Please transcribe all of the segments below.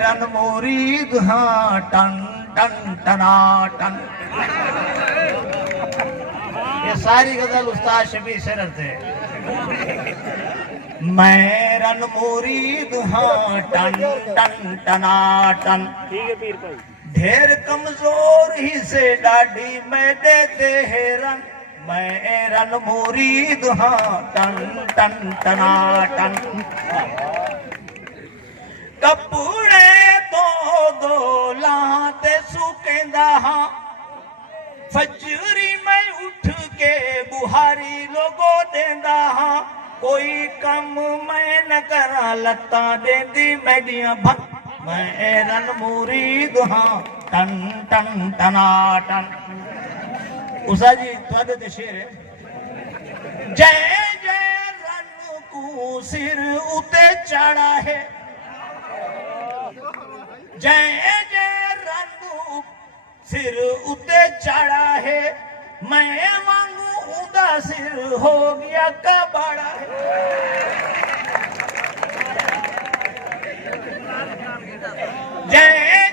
Run मुरीद हाँ ton ton टना टन। ये सारी गजल उस्ताद शबीर शेर थे। मैं रन मुरीद हाँ टन टन टना टन। ठीक है पीर भाई। ढेर कमजोर ही से डाढ़ी मैं देते है रन। मैं रन मुरीद हाँ टन टन टना टन। कपूड़े तो दो लाते सुकेंदा हाँ। फजरी में उठ के बुहारी लोगो देंदा हाँ। कोई कम मैं न करा लत्ता देंदी मैडिया भन। मैं रन मुरीद हाँ टन टन टना टन। उषा जी तुहाडे ते शेर है। जय जय रन को सिर उते चढ़ा है। जय जय रन सिर उते चढ़ा है। मैं वांगू ऊंधा सिर हो गया कबाड़ा है। जय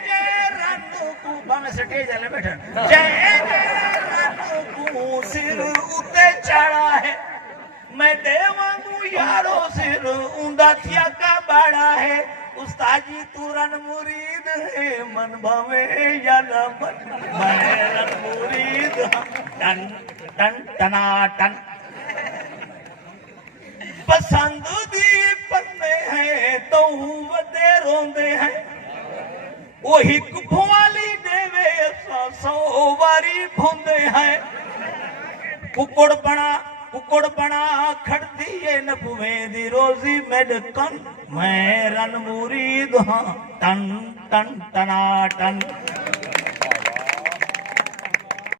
जय रन को भावे स्टेज वाले बैठे। जय जय रन को सिर उते चढ़ा है। मैं देवांगू यारो सिर ऊंधा थिया कबाड़ा है। उस्ताद जी तू रन मुरीद है मन भवे या न मन। मैं रन मुरीद टन टन टना टन। पसंद दी पन्ने हैं तो वदे रोंदे हैं। वो हिक भुआली देवे सौ वारी भोंदे हैं। कुकड़ बना खड़दी है न पुवे दी रोजी मेडकन। मैं रन मुरीद हाँ टन टन टना टन।